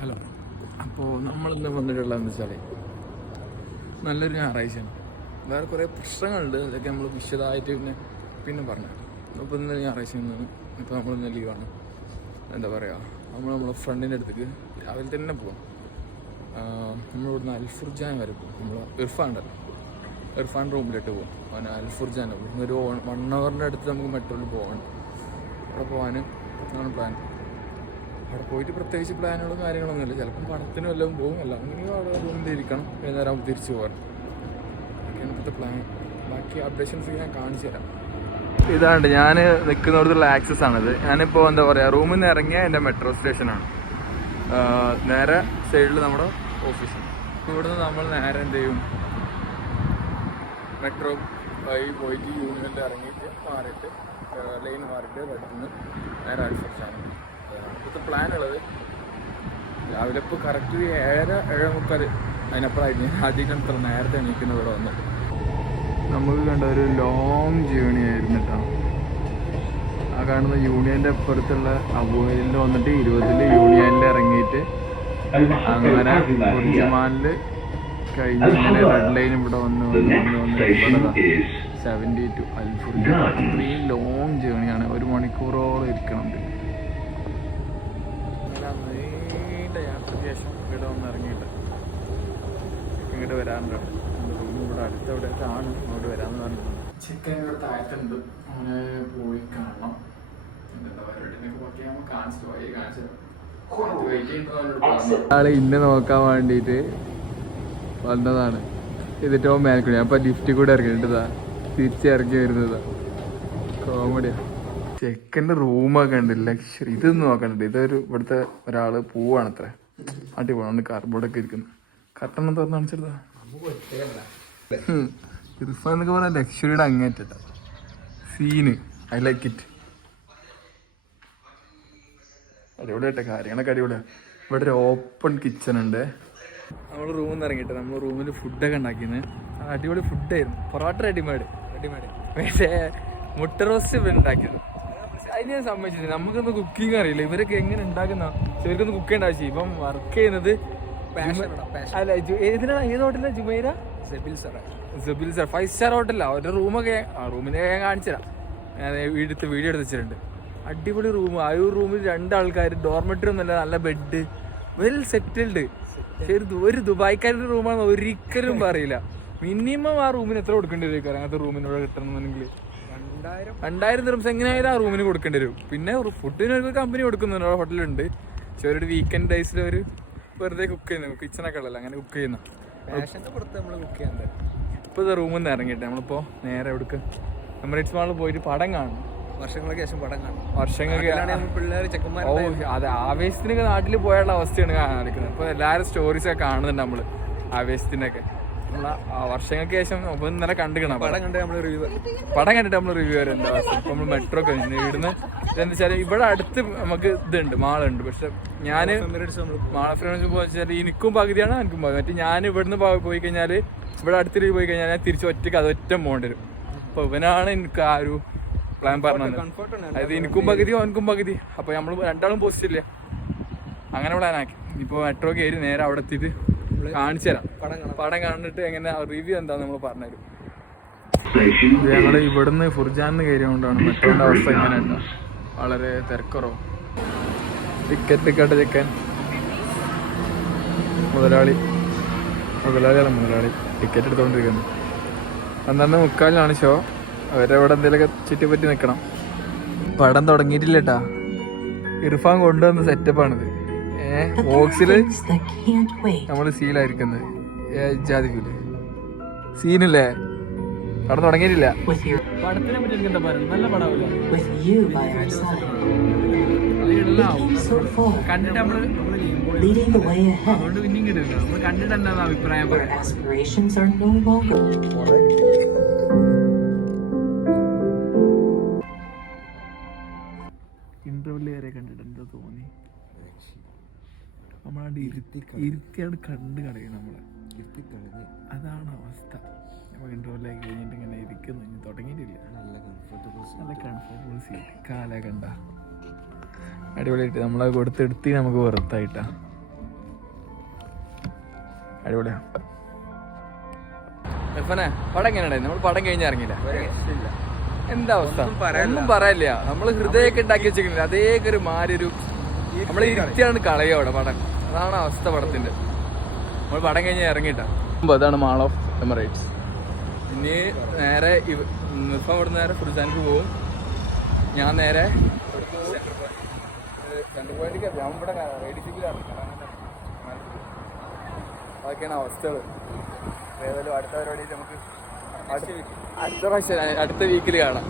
Hello. അപ്പോൾ നമ്മളിന്ന് വന്നിട്ടുള്ളതെന്ന് വെച്ചാൽ നല്ലൊരു ഞായറാഴ്ചയാണ്. വേറെ കുറേ പ്രശ്നങ്ങളുണ്ട്, അതൊക്കെ നമ്മൾ വിശദമായിട്ട് പിന്നെ പറഞ്ഞു. അപ്പോൾ ഇന്ന് ഞായറാഴ്ച ഇപ്പോൾ നമ്മളിന്ന് ലീവാണ്. എന്താ പറയുക, നമ്മളെ ഫ്രണ്ടിൻ്റെ അടുത്തേക്ക് രാവിലെ തന്നെ പോകാം. നമ്മളിവിടുന്ന് അൽഫുർജാൻ വരെ പോകും. നമ്മൾ ഇർഫാൻ റൂമിലിട്ട് പോകും. അവൻ അൽഫുർജാൻ ഇവിടുന്ന് ഒരു 1 hour അടുത്ത് നമുക്ക് മെട്രോയിൽ പോകാൻ. അവിടെ പോകാൻ ആണ് പ്ലാൻ. അവിടെ പോയിട്ട് പ്രത്യേകിച്ച് പ്ലാനുകളും കാര്യങ്ങളൊന്നുമില്ല. ചിലപ്പം പണത്തിന് വല്ലതും പോകും, അല്ലെങ്കിൽ അവിടെ റൂമിൽ ഇരിക്കണം, വൈകുന്നേരം ആകുമ്പോൾ തിരിച്ചു പോകാൻ. അതൊക്കെയാണ് ഇപ്പോഴത്തെ പ്ലാൻ. ബാക്കി അപ്ഡേഷൻസ് ഞാൻ കാണിച്ചു തരാം. ഇതാണ്ട് ഞാൻ നിൽക്കുന്നിടത്തുള്ള ആക്സസ് ആണിത്. ഞാനിപ്പോൾ എന്താ പറയുക, റൂമിൽ നിന്ന് ഇറങ്ങിയ എൻ്റെ മെട്രോ സ്റ്റേഷനാണ്. നേരെ സൈഡിൽ നമ്മുടെ ഓഫീസാണ്. ഇവിടുന്ന് നമ്മൾ നേരെ എന്ത് ചെയ്യും, മെട്രോ വഴി പോയിട്ട് യൂണിയനിൽ ഇറങ്ങിയിട്ട് മാറിയിട്ട് ലൈൻ മാറിയിട്ട് പെട്ടെന്ന് നേരെ അൽഫർജാണ്. ഇപ്പോഴത്തെ പ്ലാനുള്ളത് രാവിലെ ഇപ്പോൾ കറക്റ്റ് 7:30 അതിനപ്പുറമായിട്ട് ആദ്യം ഇത്ര നേരത്തെ എണീക്കുന്ന ഇവിടെ വന്നിട്ട്. നമുക്ക് കണ്ട ഒരു ലോങ് ജേണി ആയിരുന്നു കേട്ടോ. ആ കാണുന്ന യൂണിയൻ്റെ അപ്പുറത്തുള്ള അബുഹയിൽ വന്നിട്ട് 20 യൂണിയനിൽ ഇറങ്ങിയിട്ട് അങ്ങനെ കുർജിമാനിൽ കഴിഞ്ഞ് ഇങ്ങനെ റെഡ് ലൈൻ ഇവിടെ വന്ന് 70 to അൽഫുർജ. ഇത്രയും ലോങ് ജേണിയാണ്, 1 മണിക്കൂറോളം ഇരിക്കണം. നീണ്ട യാത്രയ്ക്ക് ശേഷം ഇവിടെ വന്ന് ഇറങ്ങിയിട്ട് ഇങ്ങോട്ട് വരാറുണ്ട്. റൂം ഇവിടെ അടുത്തെവിടെയാണ്, അങ്ങോട്ട് വരാമെന്ന് പറഞ്ഞിട്ടുണ്ട്. ചിക്കൻ ഇവിടെ താഴത്തുണ്ട്, അങ്ങനെ പോയി കാണണം. എന്താ പറയുക, ആള് ഇന്നെ നോക്കാൻ വേണ്ടിയിട്ട് വന്നതാണ്. ഇതിട്ടോ മേൽക്കൂടി അപ്പൊ ലിഫ്റ്റ് കൂടെ ഇറങ്ങിയിട്ടതാ, തിരിച്ചിറങ്ങി വരുന്നതാ. കോമഡിയാ. ചെക്കൻ്റെ റൂമൊക്കെ ഉണ്ട്, ലക്ഷറി. ഇതൊന്നും നോക്കണ്ട, ഇതൊരു ഇവിടുത്തെ ഒരാള് പോവാണ് അത്ര അടിപൊളി. കാർബോർഡൊക്കെ ഇരിക്കുന്നു. കട്ടണം തുറന്ന് കാണിച്ചെടുത്താ. ഇർഫാൻ എന്നൊക്കെ പറഞ്ഞാൽ ലക്ഷറിയുടെ അങ്ങേറ്റ സീന്. I like it. അടിപൊളിയായിട്ടെ, കാര്യങ്ങളൊക്കെ അടിപൊളിയാണ്. ഇവിടെ ഒരു ഓപ്പൺ കിച്ചൺ ഉണ്ട്. നമ്മൾ റൂമിൽ നിന്ന് ഇറങ്ങിയിട്ട് നമ്മൾ റൂമിൽ ഫുഡൊക്കെ ഉണ്ടാക്കിയത് അടിപൊളി ഫുഡായിരുന്നു. പൊറോട്ട റെഡിമേഡ് പക്ഷേ മുട്ട റോസ്റ്റ് ഇവരുണ്ടാക്കിയത്. അതിന് ഞാൻ സമ്മതിച്ചില്ല, നമുക്കൊന്നും കുക്കിംഗ് അറിയില്ല. ഇവരൊക്കെ എങ്ങനെ ഉണ്ടാക്കുന്ന, ഇവർക്കൊന്നും കുക്ക് ചെയ്യേണ്ട ആവശ്യം. ഇപ്പം വർക്ക് ചെയ്യുന്നത് അല്ല ഏത് ഹോട്ടലിലാണ്? ജുമൈര ജബിൽ സർ 5 star ഹോട്ടലിലാണ്. അവരുടെ റൂമൊക്കെ റൂമിനെ ഞാൻ കാണിച്ചു തരാം. ഞാൻ വീഡിയോ എടുത്ത് വെച്ചിട്ടുണ്ട്. അടിപൊളി റൂം. ആ ഒരു റൂമിൽ 2 ആൾക്കാർ, ഡോർമെറ്ററി ഒന്നുമല്ല, നല്ല ബെഡ്, വെൽ സെറ്റിൽഡ്. ഒരു ദുബായ്ക്കാരുടെ റൂമാണെന്ന് ഒരിക്കലും പറയില്ല. മിനിമം ആ റൂമിന് എത്ര കൊടുക്കേണ്ടി വരും? അങ്ങനത്തെ റൂമിനോട് കിട്ടണമെന്നുണ്ടെങ്കിൽ 2000 ദിർഹംസ് എങ്ങനെയായാലും ആ റൂമിന് കൊടുക്കേണ്ടി വരും. പിന്നെ ഫുഡിനൊരു കമ്പനി കൊടുക്കുന്നുണ്ട്, ഹോട്ടലുണ്ട്. പക്ഷെ അവരുടെ വീക്കെൻഡ് ഡേയ്സിൽ അവർ വെറുതെ കുക്ക് ചെയ്യുന്നു, കിച്ചണൊക്കെ ഉള്ളല്ലോ, അങ്ങനെ കുക്ക് ചെയ്യുന്ന ഇപ്പോൾ ഇത് റൂമിൽ നിന്ന് ഇറങ്ങിയിട്ട് നമ്മളിപ്പോൾ നേരെ എവിടേക്ക് എമിറേറ്റ്സ് മാളിൽ പോയിട്ട് പടം കാണും. വർഷങ്ങൾക്ക് ശേഷം പടം കാണും. വർഷങ്ങൾക്ക് ചെക്കന്മാർ അതെ, ആവേശത്തിനൊക്കെ നാട്ടിൽ പോയുള്ള അവസ്ഥയാണ് കാണിക്കുന്നത്. ഇപ്പോൾ എല്ലാവരും സ്റ്റോറീസൊക്കെ കാണുന്നുണ്ട് നമ്മൾ ആവേശത്തിനൊക്കെ. വർഷങ്ങൾക്ക് ശേഷം ഇന്നലെ കണ്ടിക്കണം. പടം കണ്ടിട്ട് നമ്മൾ റിവ്യൂ വരെ എന്താ അവസ്ഥ. ഇപ്പം നമ്മൾ മെട്രോ ഒക്കെ ഇവിടുന്ന് എന്താ വെച്ചാൽ ഇവിടെ അടുത്ത് നമുക്ക് ഇതുണ്ട്, മാളുണ്ട്. പക്ഷെ ഞാൻ മാള ഫ്രണ്ട്സ് വെച്ചാൽ എനിക്കും പകുതിയാണ്, എനിക്കും പകുതി. മറ്റേ ഞാൻ ഇവിടുന്ന് പോയി കഴിഞ്ഞാൽ, ഇവിടെ അടുത്ത് പോയി കഴിഞ്ഞാൽ ഞാൻ തിരിച്ച് ഒറ്റയ്ക്ക് അതൊറ്റ പോകേണ്ടി വരും. അപ്പോൾ ഇവനാണ് എനിക്ക് ആ ഒരു പ്ലാൻ പറഞ്ഞത്. അതായത് എനിക്കും പകുതി അവനക്കും പകുതി. അപ്പോൾ നമ്മൾ രണ്ടാളും പോസിറ്റില്ല, അങ്ങനെ പ്ലാനാക്കി. ഇപ്പോൾ മെട്രോ കയറി നേരെ അവിടെ എത്തിയിട്ട് കാണിച്ചു തരാം. പടം കണ്ടിട്ട് എങ്ങനെ റിവ്യൂ എന്താന്ന് നമ്മൾ പറഞ്ഞുതരും. ഞങ്ങൾ ഇവിടുന്ന് ഫുർജാനിന്ന് കയറിയോണ്ടാണ് മെട്രോന്റെ അവസ്ഥ ഇങ്ങനെ ഉണ്ടാ, വളരെ തിരക്കുറവ്. ടിക്കറ്റ് ചെക്കൻ മുതലാളി ടിക്കറ്റ് എടുത്തോണ്ടിരിക്കുന്നത്. 12:45 ഷോ. അവരവിടെ എന്തെങ്കിലുമൊക്കെ ചുറ്റിപ്പറ്റി നിൽക്കണം. പടം തുടങ്ങിയിട്ടില്ല കേട്ടാ. ഇർഫാൻ കൊണ്ടുവന്ന സെറ്റപ്പാണിത്. ബോക്സില് നമ്മള് സീലായിരിക്കുന്നത് ജാതി ഫീല് സീനല്ലേ. പടം തുടങ്ങിയിട്ടില്ല. പടത്തിനെ പറ്റി എനിക്ക് എന്താ പറയുക, നല്ല പടാവില്ല. കണ്ടിട്ട് നമ്മള് അതുകൊണ്ട് പിന്നെയും കിട്ടില്ല. നമ്മള് കണ്ടിട്ട് എന്താ അഭിപ്രായം പറയാം. ഇന്റർവെല്ല് വരെ കണ്ടിട്ട് എന്താ തോന്നി? നമ്മളാണ്ട് ഇരുത്തിയാണ് കണ്ട് കളയും നമ്മളെ. അതാണ് അവസ്ഥ. അപ്പോൾ ഇന്റർവെല്ലായി കഴിഞ്ഞിട്ട് ഇങ്ങനെ ഇരിക്കുന്നു. ഇനി തുടങ്ങിയിട്ടില്ല. നല്ല കംഫർട്ടബിൾ സീറ്റ്. കാല കണ്ട അടിപൊളിയായിട്ട് നമ്മളെ കൊടുത്തെടുത്തി നമുക്ക് വെറുത്തായിട്ടാ. അടിപൊളിയാണ്. ഇർഫാനെ, പടം എങ്ങനെയുണ്ടായി? നമ്മൾ പടം കഴിഞ്ഞ് ഇറങ്ങിയില്ല. എന്താ അവസ്ഥ? ഒന്നും പറയാനില്ല. നമ്മള് ഹൃദയമൊക്കെ ഉണ്ടാക്കി വെച്ചിരിക്കുന്നില്ല, അതേ ഒരു മാറിയൊരു നമ്മളെ ഇരുത്തിയാണ് കളയോ അവിടെ പടം. അതാണ് അവസ്ഥ പടത്തിന്റെ. നമ്മൾ പടം കഴിഞ്ഞ് ഇറങ്ങിയിട്ടാ. അതാണ് മാൾ ഓഫ് എമിറേറ്റ്സ്. ഇനി നേരെ ഇപ്പം അവിടെ നേരെ ഫുർസാനിക്ക് പോകും. ഞാൻ നേരെ സെൻട്രൽ പോയിന്റിലേക്ക് ഞാൻ ഇവിടെ റേഡിസിക്കിലാണ്. അതൊക്കെയാണ് അവസ്ഥകൾ. ഏതായാലും അടുത്ത പരിപാടി നമുക്ക് അടുത്ത വീക്കിൽ കാണാം.